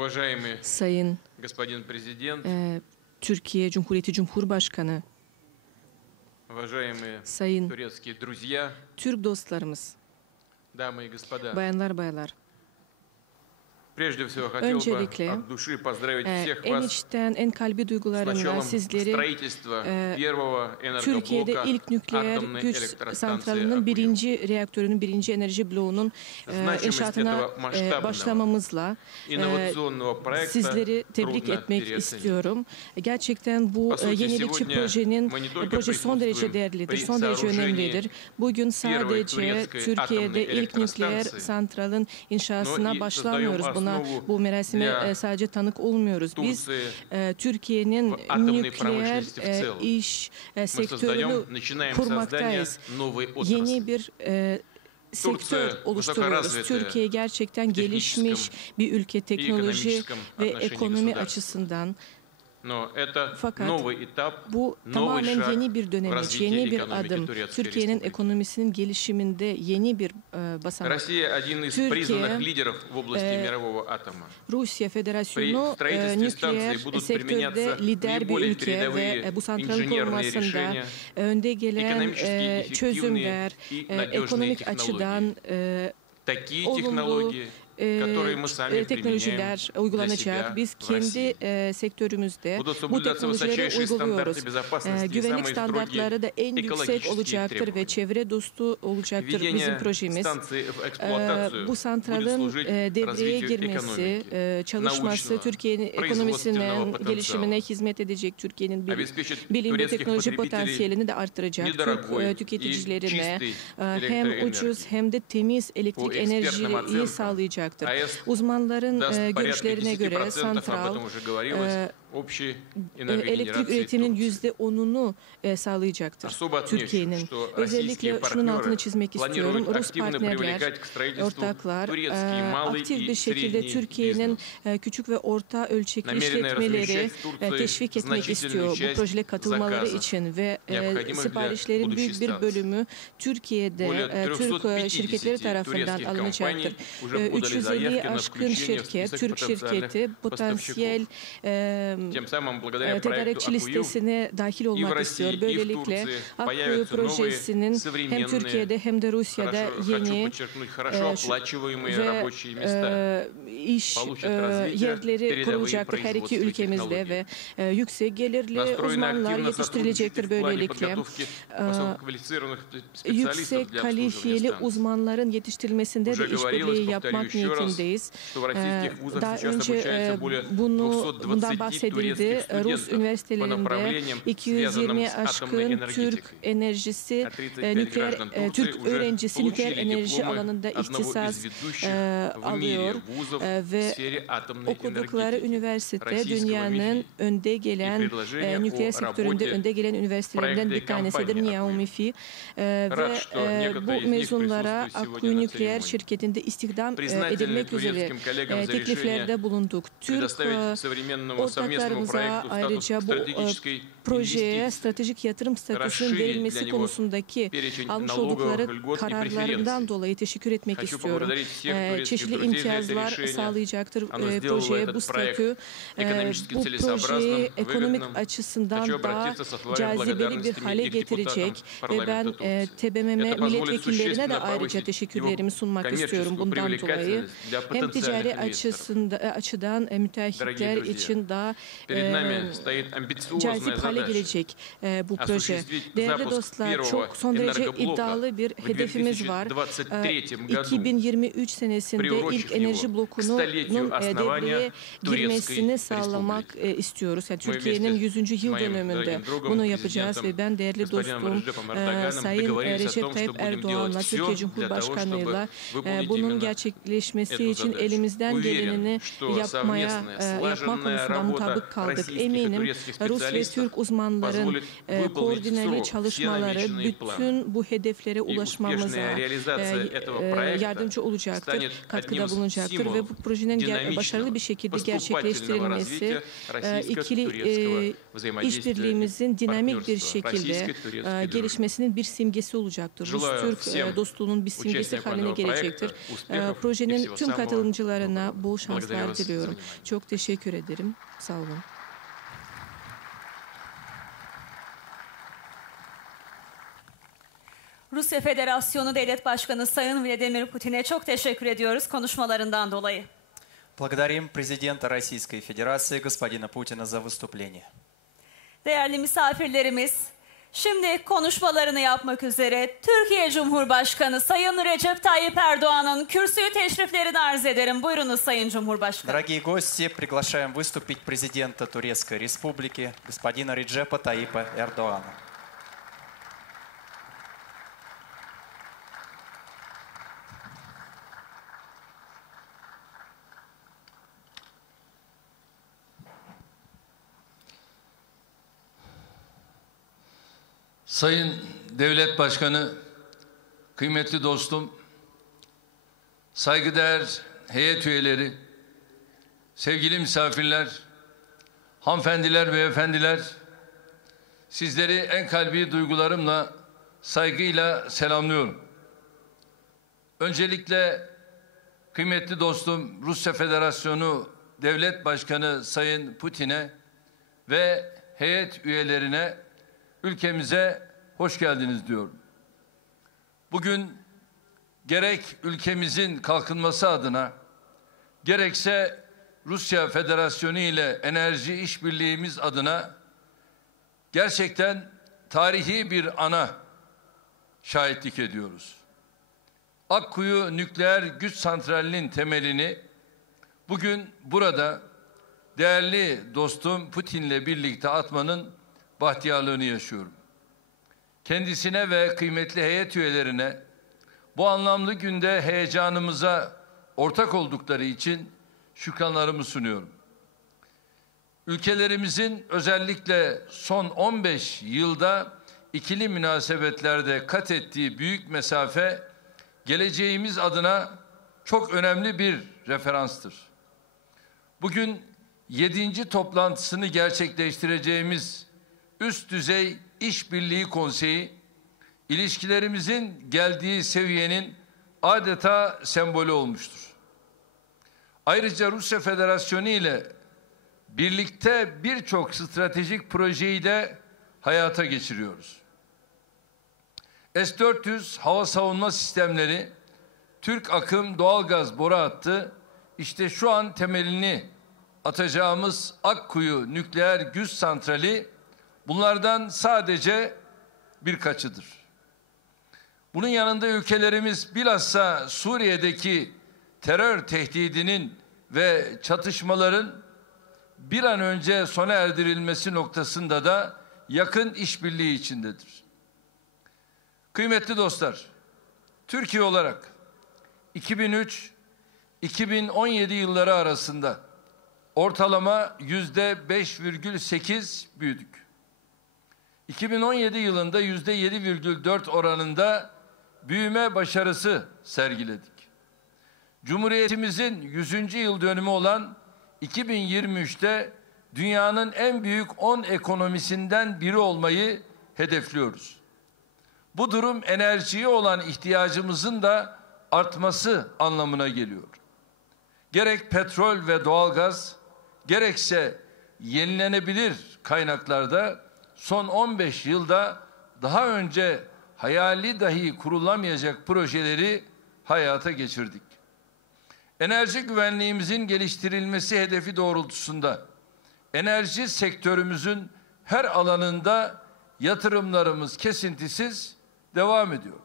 Уважаемый Sayın господин президент, Türkiye Cumhuriyeti Cumhurbaşkanı, уважаемые sayın турецкие друзья, Türk dostlarımız, дамы и господа. bayanlar baylar. Прежде всего хотел бы Öncelikle от души поздравить всех en вас içten, en kalbi с duygularımla началом sizleri строительства первого Türkiye'de энергоблока ilk nükleer атомной güç электростанции santralının «Акуюм». birinci reaktörünün birinci enerji bloğunun Значимость inşaatına этого масштабного başlamamızla инновационного проекта sizleri tebrik трудно etmek переоценить. istiyorum. Gerçekten bu По сути, yenilikçi сегодня мы не только proje son derece присутствуем değerlidir, при son derece сооружении önemlidir. Bugün первой sadece турецкой Türkiye'de атомной ilk nükleer электростанции, santralın но inşasına и başlamıyoruz. создаем Buna, основу bu merasime для sadece tanık olmuyoruz. Biz Турции Türkiye'nin в атомной nükleer промышленности в целом. iş Мы sektörünü начинаем создание kurmaktayız. новой Yeni отрасли. bir sektör oluşturuyoruz. Türkiye gerçekten gelişmiş bir ülke teknoloji ve ekonomi açısından. Но это Fakat новый этап, bu новый tamamen шаг yeni bir в dönemeç, развитии yeni bir экономики adım. Турецкой Türkiye'nin Республики. ekonomisinin gelişiminde yeni bir basamak. Россия один из Türkiye, признанных лидеров в области мирового атома. Rusya Federasyonu При строительстве nükleer станции будут sektörde применяться lider bir наиболее ülke передовые ve bu santralın инженерные korunmasında решения, önde gelen экономически эффективные çözümler, и надежные ekonomik технологии. açıdan Такие olumlu технологии, которые мы сами применяем teknolojiler для uygulanacak. себя Biz в kendi России. sektörümüzde Будут bu соблюдаться teknolojileri высочайшие uyguluyoruz. стандарты безопасности и Güvenlik самые standartları da строгие en yüksek экологические olacaktır ve требования. çevre dostu olacaktır bizim Введение projemiz. станции в эксплуатацию Bu будет santralın служить devreye развитию girmesi, экономики, çalışması научного, Türkiye'nin производственного ekonomisinin потенциала, gelişimine hizmet edecek, Türkiye'nin обеспечит bilim ve турецких teknoloji потребителей potansiyelini de artıracak. недорогой Türk и tüketicilerine чистой hem электроэнергией. ucuz hem de temiz elektrik Bu ekspertlerin enerjiyi оценкам, sağlayacaktır. АЭС Uzmanların даст порядка görüşlerine göre 10%, об santral этом уже говорилось, общей elektrik энергогенерации üretiminin Турции. %10'unu sağlayacaktır Особо отмечу, Türkiye'nin. что Özellikle российские şunun altını партнеры çizmek istiyorum. планируют Rus активно partnerler, привлекать к строительству ortaklar турецкий малый aktif и bir şekilde средний Türkiye'nin бизнес. küçük ve orta ölçekli Намерены işletmeleri размещать в Турции teşvik etmek значительную istiyor bu часть projeye katılmaları заказов, için ve необходимых для siparişlerin будущей büyük bir станции. bölümü Türkiye'de Более Türk 350 şirketleri tarafından турецких alınacaktır. компаний уже подали 350'yi заявки на aşkın включение в şirket, список Türk şirketi потенциальных potansiyel поставщиков. Тем самым, благодаря проекту tedarikçi «Акую», listesine dahil и в olmak России, istiyor. и в Böylelikle Турции Akkuyu появятся новые projesinin hem современные, Türkiye'de hem de Rusya'da хочу yeni подчеркнуть, хорошо оплачиваемые ve рабочие места. iş Получат развитие yerleri передовые kurulacaktır her iki производственные ülkemizde ve yüksek gelirli Настроены uzmanlar активно сотрудничать yetiştirilecektir в плане böylelikle. подготовки высококвалифицированных специалистов Yüksek для обслуживания kalifiyeli станций. uzmanların yetiştirilmesinde de Уже işbirliği говорилось, yapmak повторю еще раз, niyetindeyiz. что в российских вузах Daha сейчас önce обучается более bundan 220 bahsedildi. турецких Rus студентов по üniversitelerinde направлениям, связанным 220 с атомной aşkın Türk энергетикой. enerjisi, А 35 nükleer граждан Турции Türk уже öğrencisi nükleer получили enerji дипломы alanında одного ihtisas из ведущих в alıyor мире вузов в ve сфере атомной okudukları энергетики. üniversite Российского dünyanın МИФИ. önde gelen предложение nükleer о sektöründe работе önde gelen üniversitelerinden проекта bir и tanesidir компании NİAO «Акую». MİFİ Rad, ve что некоторые bu из них mezunlara присутствуют сегодня Akkuyu на nükleer церемонии. şirketinde istihdam Признательны edilmek üzere турецким коллегам за решение tekliflerde bulunduk. Türk предоставить современному совместному ortaklarımıza проекту статус ayrıca bu стратегической projeye инвестиции, stratejik yatırım statüsünün расширить для verilmesi него konusundaki перечень almış налоговых oldukları льгот и kararlarından преференций. dolayı teşekkür etmek Хочу istiyorum. поблагодарить всех турецких Çeşitli друзей за это imtiyazlar решение. sağlayacaktır Оно сделало projeye этот bu проект statü. экономически Bu целесообразным, projeyi ekonomik выгодным. açısından Хочу daha обратиться со словами cazibeli bir благодарности hale и к getirecek депутатам ve ben парламента Турции. TBMM Это позволит milletvekillerine de существенно ayrıca повысить teşekkürlerimi его sunmak istiyorum коммерческую bundan dolayı. привлекательность для Hem ticari потенциальных инвесторов. açıdan müteahhitler Dorогие друзья, için daha перед nами стоит амбициозная cazip hale задача gelecek bu proje. осуществить Değerli запуск dostlar, первого çok son derece энергоблока iddialı bir в hedefimiz var. 2023 году, 2023 senesinde приурочив ilk его enerji к blokunun столетию основания devreye girmesini Турецкой sağlamak Республики. istiyoruz. Yani Мы Türkiye'nin вместе 100. yıl с моим dönümünde дорогим другом, bunu yapacağız президентом ve ben değerli господином dostum Реджепом Эрдоганом Sayın договорились о Recep том, что Tayyip будем делать Erdoğan'la, все Türkiye для того, Cumhurbaşkanlığı'yla чтобы выполнить bunun именно gerçekleşmesi эту için задачу. elimizden Уверен, gelenini что yapmak совместная, konusunda слаженная mutabık sadık kaldık. Eminim Rus ve Türk uzmanların koordineli çalışmaları bütün bu hedeflere ulaşmamıza yardımcı olacaktır, katkıda bulunacaktır ve bu projenin başarılı bir şekilde gerçekleştirilmesi ikili işbirliğimizin dinamik bir şekilde gelişmesinin bir simgesi olacaktır. Rus-Türk dostluğunun bir simgesi haline gelecektir. Projenin tüm katılımcılarına bol şanslar diliyorum. Çok teşekkür ederim. Sağ olun. Rusya Federasyonu Devlet Başkanı Sayın Vladimir Putin'e çok teşekkür ediyoruz konuşmalarından dolayı. Благодарим президента Российской Федерации господина Путина за выступление. Değerli misafirlerimiz, şimdi konuşmalarını yapmak üzere Türkiye Cumhurbaşkanı Sayın Recep Tayyip Erdoğan'ın kürsüyü teşriflerini arz ederim. Buyurunuz Sayın Cumhurbaşkanı. Дорогие гости, приглашаем выступить президента Турецкой Республики господина Реджепа Таyyипа Эрдоğана. Sayın Devlet Başkanı, kıymetli dostum, saygıdeğer heyet üyeleri, sevgili misafirler, hanımefendiler, beyefendiler, sizleri en kalbi duygularımla, saygıyla selamlıyorum. Öncelikle kıymetli dostum Rusya Federasyonu Devlet Başkanı Sayın Putin'e ve heyet üyelerine ülkemize hoş geldiniz diyorum. Bugün gerek ülkemizin kalkınması adına, gerekse Rusya Federasyonu ile enerji işbirliğimiz adına gerçekten tarihi bir ana şahitlik ediyoruz. Akkuyu Nükleer Güç Santrali'nin temelini bugün burada değerli dostum Putin'le birlikte atmanın bahtiyarlığını yaşıyorum. Kendisine ve kıymetli heyet üyelerine bu anlamlı günde heyecanımıza ortak oldukları için şükranlarımı sunuyorum. Ülkelerimizin özellikle son 15 yılda ikili münasebetlerde kat ettiği büyük mesafe geleceğimiz adına çok önemli bir referanstır. Bugün 7. toplantısını gerçekleştireceğimiz Üst Düzey İşbirliği Konseyi, ilişkilerimizin geldiği seviyenin adeta sembolü olmuştur. Ayrıca Rusya Federasyonu ile birlikte birçok stratejik projeyi de hayata geçiriyoruz. S-400 hava savunma sistemleri, Türk akım doğalgaz boru hattı, işte şu an temelini atacağımız Akkuyu Nükleer Güç Santrali bunlardan sadece birkaçıdır. Bunun yanında ülkelerimiz bilhassa Suriye'deki terör tehdidinin ve çatışmaların bir an önce sona erdirilmesi noktasında da yakın işbirliği içindedir. Kıymetli dostlar, Türkiye olarak 2003-2017 yılları arasında ortalama %5,8 büyüdük. 2017 yılında %7,4 oranında büyüme başarısı sergiledik. Cumhuriyetimizin 100. yıl dönümü olan 2023'te dünyanın en büyük 10 ekonomisinden biri olmayı hedefliyoruz. Bu durum enerjiye olan ihtiyacımızın da artması anlamına geliyor. Gerek petrol ve doğalgaz, gerekse yenilenebilir kaynaklarda son 15 yılda daha önce hayali dahi kurulamayacak projeleri hayata geçirdik. Enerji güvenliğimizin geliştirilmesi hedefi doğrultusunda enerji sektörümüzün her alanında yatırımlarımız kesintisiz devam ediyor.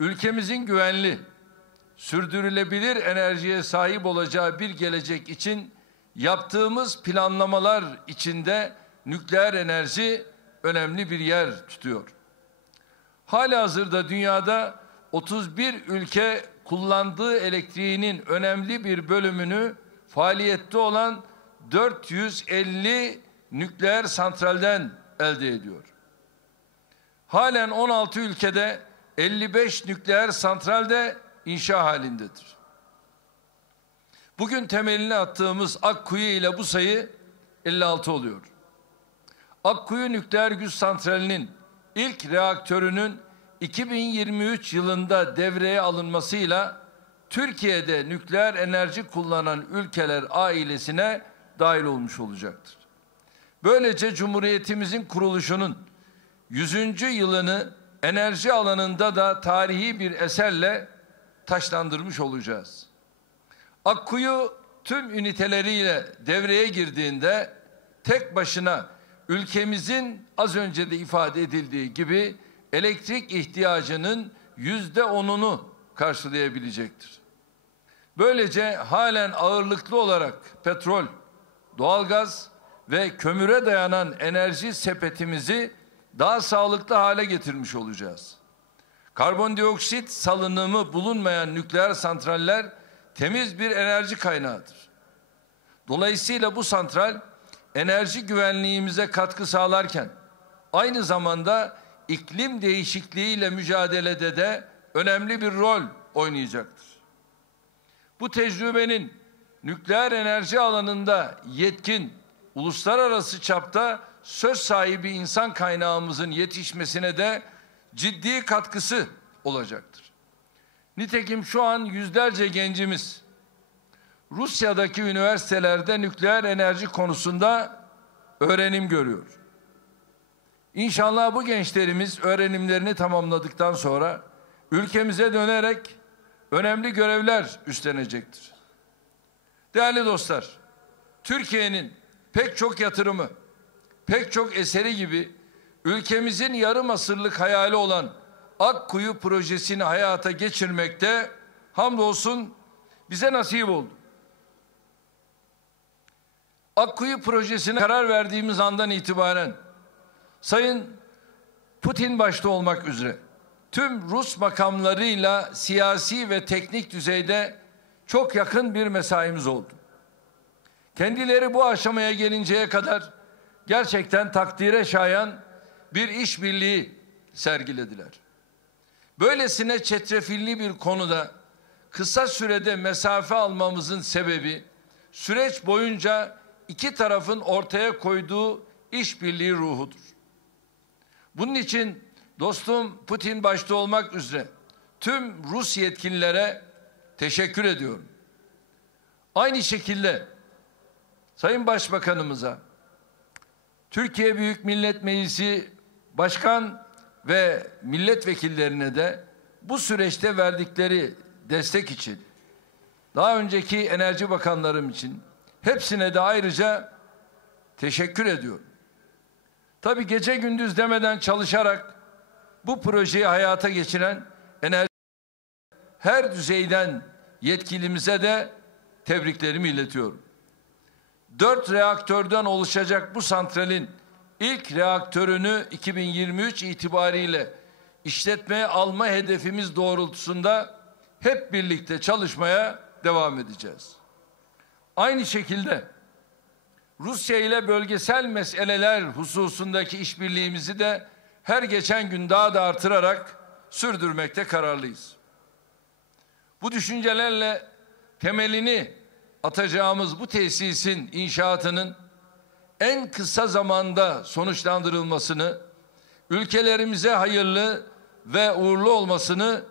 Ülkemizin güvenli, sürdürülebilir enerjiye sahip olacağı bir gelecek için yaptığımız planlamalar içinde nükleer enerji önemli bir yer tutuyor. Halihazırda dünyada 31 ülke kullandığı elektriğinin önemli bir bölümünü faaliyette olan 450 nükleer santralden elde ediyor. Halen 16 ülkede 55 nükleer santral de inşa halindedir. Bugün temelini attığımız Akkuyu ile bu sayı 56 oluyor. Akkuyu Nükleer Güç Santrali'nin ilk reaktörünün 2023 yılında devreye alınmasıyla Türkiye'de nükleer enerji kullanan ülkeler ailesine dahil olmuş olacaktır. Böylece Cumhuriyetimizin kuruluşunun 100. yılını enerji alanında da tarihi bir eserle taşlandırmış olacağız. Akkuyu tüm üniteleriyle devreye girdiğinde tek başına ülkemizin az önce de ifade edildiği gibi elektrik ihtiyacının %10'unu karşılayabilecektir. Böylece halen ağırlıklı olarak petrol, doğalgaz ve kömüre dayanan enerji sepetimizi daha sağlıklı hale getirmiş olacağız. Karbondioksit salınımı bulunmayan nükleer santraller temiz bir enerji kaynağıdır. Dolayısıyla bu santral enerji güvenliğimize katkı sağlarken aynı zamanda iklim değişikliğiyle mücadelede de önemli bir rol oynayacaktır. Bu tecrübenin nükleer enerji alanında yetkin, uluslararası çapta söz sahibi insan kaynağımızın yetişmesine de ciddi katkısı olacaktır. Nitekim şu an yüzlerce gencimiz Rusya'daki üniversitelerde nükleer enerji konusunda öğrenim görüyor. İnşallah bu gençlerimiz öğrenimlerini tamamladıktan sonra ülkemize dönerek önemli görevler üstlenecektir. Değerli dostlar, Türkiye'nin pek çok yatırımı, pek çok eseri gibi ülkemizin yarım asırlık hayali olan Akkuyu projesini hayata geçirmekte hamdolsun bize nasip oldu. Akkuyu projesine karar verdiğimiz andan itibaren Sayın Putin başta olmak üzere tüm Rus makamlarıyla siyasi ve teknik düzeyde çok yakın bir mesaimiz oldu. Kendileri bu aşamaya gelinceye kadar gerçekten takdire şayan bir işbirliği sergilediler. Böylesine çetrefilli bir konuda kısa sürede mesafe almamızın sebebi süreç boyunca iki tarafın ortaya koyduğu işbirliği ruhudur. Bunun için dostum Putin başta olmak üzere tüm Rus yetkililere teşekkür ediyorum. Aynı şekilde Sayın Başbakanımıza, Türkiye Büyük Millet Meclisi Başkan ve milletvekillerine de bu süreçte verdikleri destek için, daha önceki enerji bakanlarım için hepsine de ayrıca teşekkür ediyorum. Tabii gece gündüz demeden çalışarak bu projeyi hayata geçiren enerji her düzeyden yetkilimize de tebriklerimi iletiyorum. 4 reaktörden oluşacak bu santralin ilk reaktörünü 2023 itibariyle işletmeye alma hedefimiz doğrultusunda hep birlikte çalışmaya devam edeceğiz. Aynı şekilde Rusya ile bölgesel meseleler hususundaki işbirliğimizi de her geçen gün daha da artırarak sürdürmekte kararlıyız. Bu düşüncelerle temelini atacağımız bu tesisin inşaatının en kısa zamanda sonuçlandırılmasını, ülkelerimize hayırlı ve uğurlu olmasını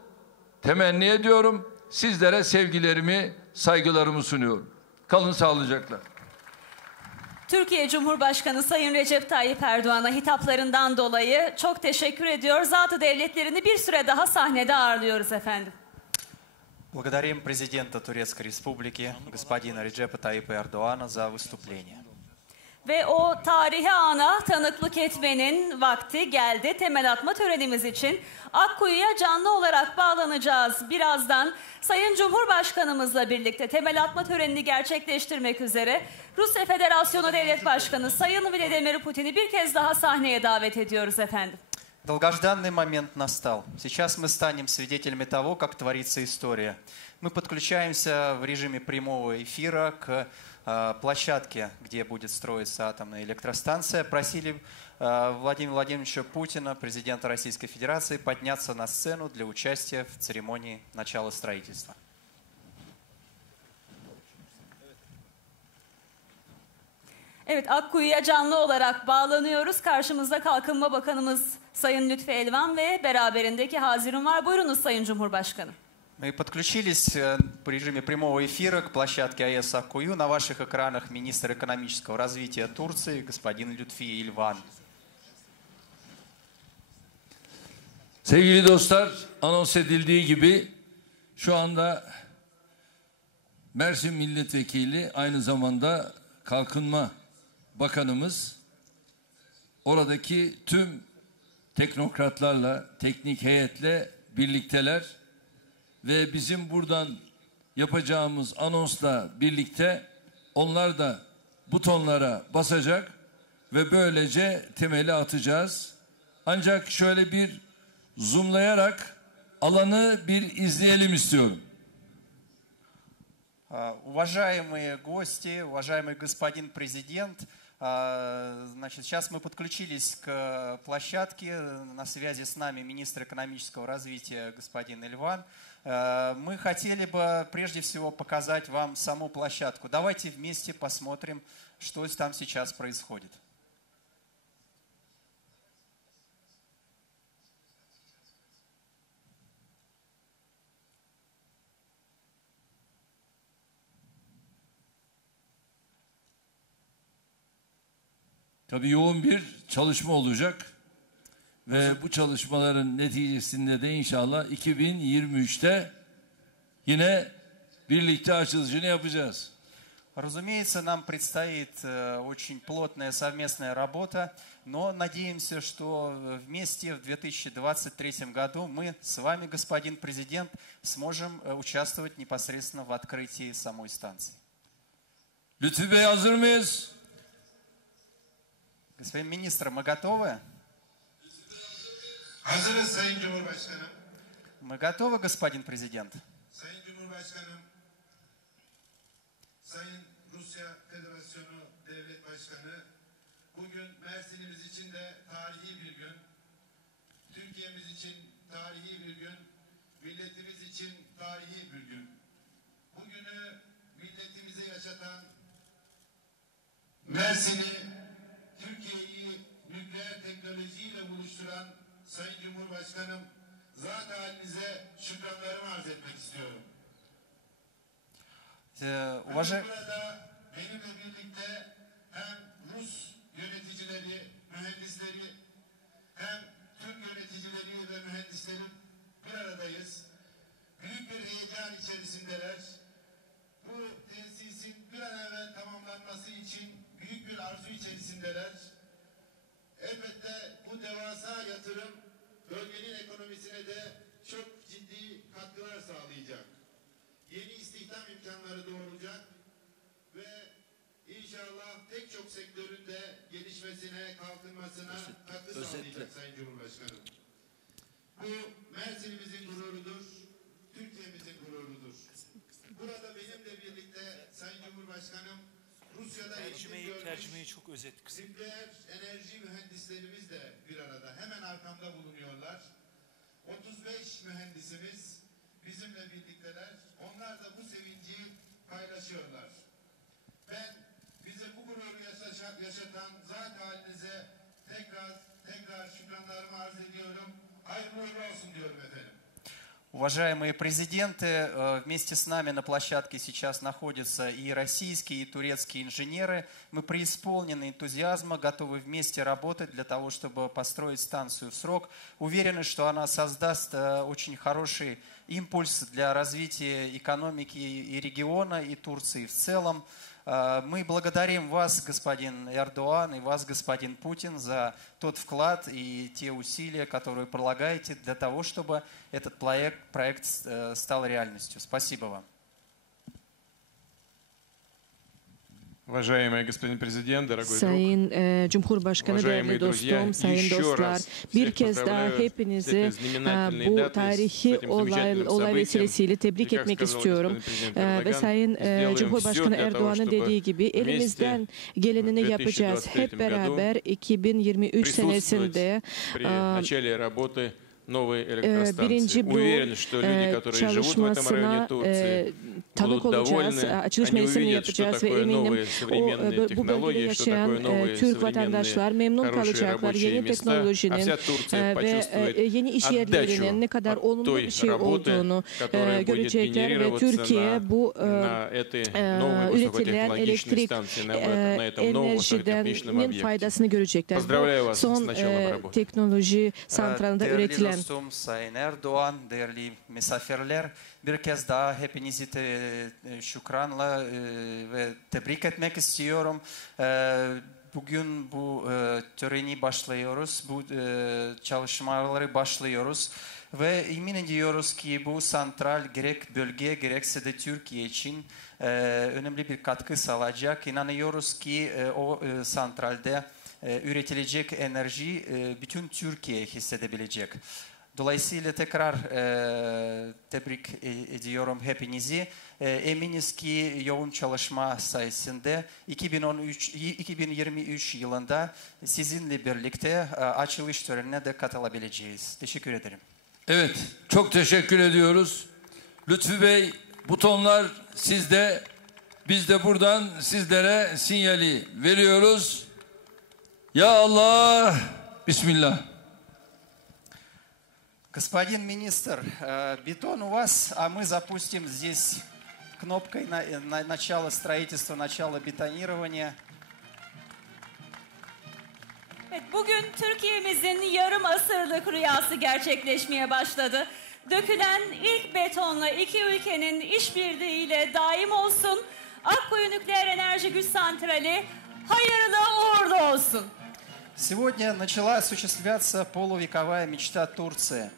temenni ediyorum. Sizlere sevgilerimi, saygılarımı sunuyorum. Kalın sağlıcakla. Türkiye Cumhurbaşkanı Sayın Recep Tayyip Erdoğan'a hitaplarından dolayı çok teşekkür ediyor. Zatı devletlerini bir süre daha sahnede ağırlıyoruz efendim. Благодарим президента Турецкой Республики, господина Реджепа Тайипа Эрдоğана за выступление. Ve o tarihi ana tanıklık etmenin vakti geldi. Temel atma törenimiz için Akkuyu'ya canlı olarak bağlanacağız. Birazdan Sayın Cumhurbaşkanımızla birlikte temel atma törenini gerçekleştirmek üzere Rusya Federasyonu Devlet Başkanı Sayın Vladimir Putin'i bir kez daha sahneye davet ediyoruz efendim. Долгожданный момент настал. Сейчас мы станем свидетелями того, как творится история. Мы подключаемся в режиме прямого эфира к площадке, где будет строиться атомная электростанция. Просили Владимира Владимировича Путина, президента Российской Федерации, подняться на сцену для участия в церемонии начала строительства. Evet, Akkuyu'ya canlı olarak bağlanıyoruz. Karşımızda Kalkınma Bakanımız Sayın Lütfi Elvan ve beraberindeki Hazirun var. Buyurunuz Sayın Cumhurbaşkanı. Мы подключились в режиме прямого эфира к площадке АЭС Аккую. На ваших экранах министр экономического развития Турции господин Lütfi Elvan. Sevgili dostlar, anons edildiği gibi şu anda Mersin Milletvekili aynı zamanda Kalkınma Bakanımız oradaki tüm teknokratlarla, teknik heyetle birlikteler ve bizim buradan yapacağımız anonsla birlikte onlar da butonlara basacak ve böylece temeli atacağız. Ancak şöyle bir zoomlayarak alanı bir izleyelim istiyorum. Уважаемые гости, уважаемый господин президент, значит, сейчас мы подключились к площадке, на связи с нами министр экономического развития господин Эльван. Мы хотели бы прежде всего показать вам саму площадку. Давайте вместе посмотрим, что там сейчас происходит. Tabii yoğun bir çalışma olacak ve bu çalışmaların neticesinde de inşallah 2023'te yine birlikte açılışını yapacağız. Разумеется, нам предстоит очень плотная совместная работа, но надеемся, что вместе в 2023 году мы с вами, господин президент, сможем участвовать непосредственно в открытии самой станции. Lütfi Bey, hazır mıyız? Господин министр, мы готовы? Hazırız Sayın Cumhurbaşkanım. Мы готовы, господин президент? Sayın Cumhurbaşkanım, Sayın Rusya Federasyonu Devlet Başkanı, bugün Mersin'imiz için de tarihi bir gün. Türkiye'miz için tarihi bir gün. Milletimiz için tarihi bir gün. Bugünü milletimize yaşatan Mersin'i, Türkiye'yi nükleer teknolojiyle buluşturan Sayın Cumhurbaşkanım, zat halinize şükranlarımı arz etmek istiyorum. Burada benimle birlikte hem Rus yöneticileri, mühendisleri, hem Türk yöneticileri ve mühendisleri bir aradayız. Büyük bir heyecan içerisindeler. Bu tesisin bir an evvel tamamlanması için büyük bir arzu içerisindeler. Elbette bu devasa yatırım bölgenin ekonomisine de çok ciddi katkılar sağlayacak. Yeni istihdam imkanları doğuracak ve inşallah pek çok sektöründe gelişmesine, kalkınmasına katkı sağlayacak Sayın Cumhurbaşkanım. Bu Mersin'imizin gururudur, Türkiye'mizin gururudur. Burada benimle birlikte Sayın Cumhurbaşkanım, Rusya'da tercümeyi çok özet kısa. Nükleer enerji mühendislerimiz de bir arada. Hemen arkamda bulunuyorlar. 35 mühendisimiz bizimle birlikteler. Onlar da bu sevinci paylaşıyorlar. Ben bize bu gururu yaşatan zat halinize tekrar şükranlarımı arz ediyorum. Hayırlı uğurlu olsun diyorum efendim. Уважаемые президенты, вместе с нами на площадке сейчас находятся и российские, и турецкие инженеры. Мы преисполнены энтузиазма, готовы вместе работать для того, чтобы построить станцию в срок. Уверены, что она создаст очень хороший импульс для развития экономики и региона, и Турции в целом. Мы благодарим вас, господин Эрдоан, и вас, господин Путин, за тот вклад и те усилия, которые прилагаете для того, чтобы этот проект стал реальностью. Спасибо вам. Sayın Cumhurbaşkanı, değerli dostum, sayın dostlar, bir kez daha hepinizi bu tarihi olay vesilesiyle tebrik etmek istiyorum. Ve Sayın Cumhurbaşkanı Erdoğan'ın dediği gibi elimizden gelenini yapacağız. Hep beraber 2023 senesinde birinci bu çalışmasına tanık olacağız. Açılış meclisini yapacağız ve eminim bu bölgede yaşayan Türk vatandaşlar memnun kalacaklar. Yeni teknolojinin ve yeni iş yerlerinin ne kadar olumlu bir şey olduğunu görecekler ve Türkiye bu üretilen elektrik enerjinin faydasını görecekler. Bu son teknoloji santralında üretilen. Dostum, Sayın Erdoğan, değerli misafirler, bir kez daha hepinizi şükranla ve tebrik etmek istiyorum. Bugün bu töreni başlıyoruz, bu çalışmaları başlıyoruz ve emin ediyoruz ki bu santral gerek bölge gerekse de Türkiye için önemli bir katkı sağlayacak. İnanıyoruz ki o santralde üretilecek enerji bütün Türkiye hissedebilecek. Dolayısıyla tekrar tebrik ediyorum hepinizi. Eminiz ki yoğun çalışma sayesinde 2023 yılında sizinle birlikte açılış törenine de katılabileceğiz. Teşekkür ederim. Evet, çok teşekkür ediyoruz. Lütfü Bey, butonlar sizde. Biz de buradan sizlere sinyali veriyoruz. Ya Allah, Bismillah. Господин министр, бетон у вас, а мы запустим здесь кнопкой начало строительства, начало бетонирования. Evet, bugün Türkiye'mizin yarım asırlık rüyası gerçekleşmeye başladı. Dökülen ilk betonla iki ülkenin işbirliğiyle daim olsun. Akkuyu Nükleer Enerji Güç Santrali hayırlı uğurlu olsun. Сегодня начала осуществляться полувековая мечта Турции.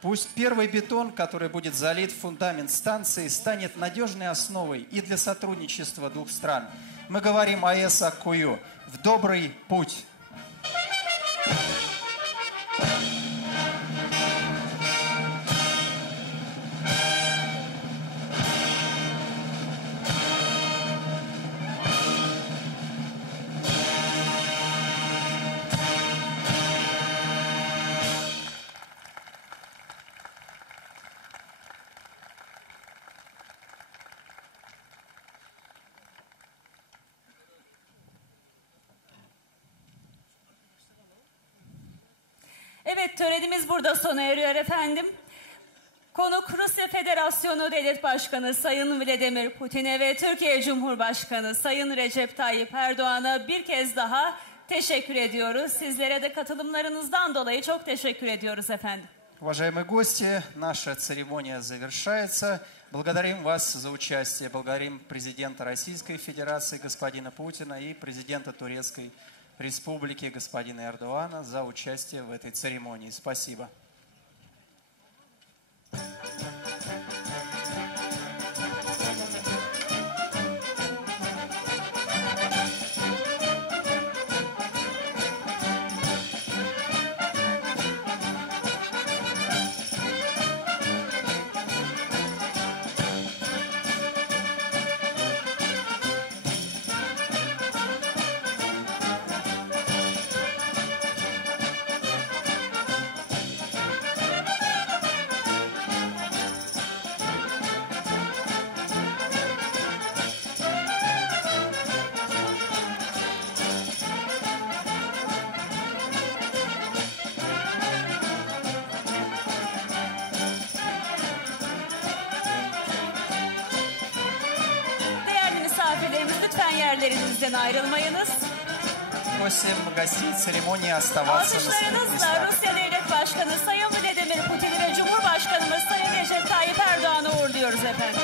Пусть первый бетон, который будет залит в фундамент станции, станет надежной основой и для сотрудничества двух стран. Мы говорим АЭС Аккую в добрый путь. Evet, törenimiz burada sona eriyor efendim. Konuk Rusya Federasyonu Devlet Başkanı Sayın Vladimir Putin'e ve Türkiye Cumhurbaşkanı Sayın Recep Tayyip Erdoğan'a bir kez daha teşekkür ediyoruz. Sizlere de katılımlarınızdan dolayı çok teşekkür ediyoruz efendim. Уважаемые гости, наша церемония завершается. Благодарим вас за участие. Благодарим президента Российской Федерации господина Путина и президента Турецкой Республики господина Эрдоана за участие в этой церемонии. Спасибо. Lütfen yerlerinizden ayrılmayınız. Просим гостей церемонии оставаться на своих Alkışlarınızla местах. Rusya Devlet Başkanı Sayın Vladimir Putin ve Cumhurbaşkanımız Sayın Recep Tayyip Erdoğan'ı uğurluyoruz efendim.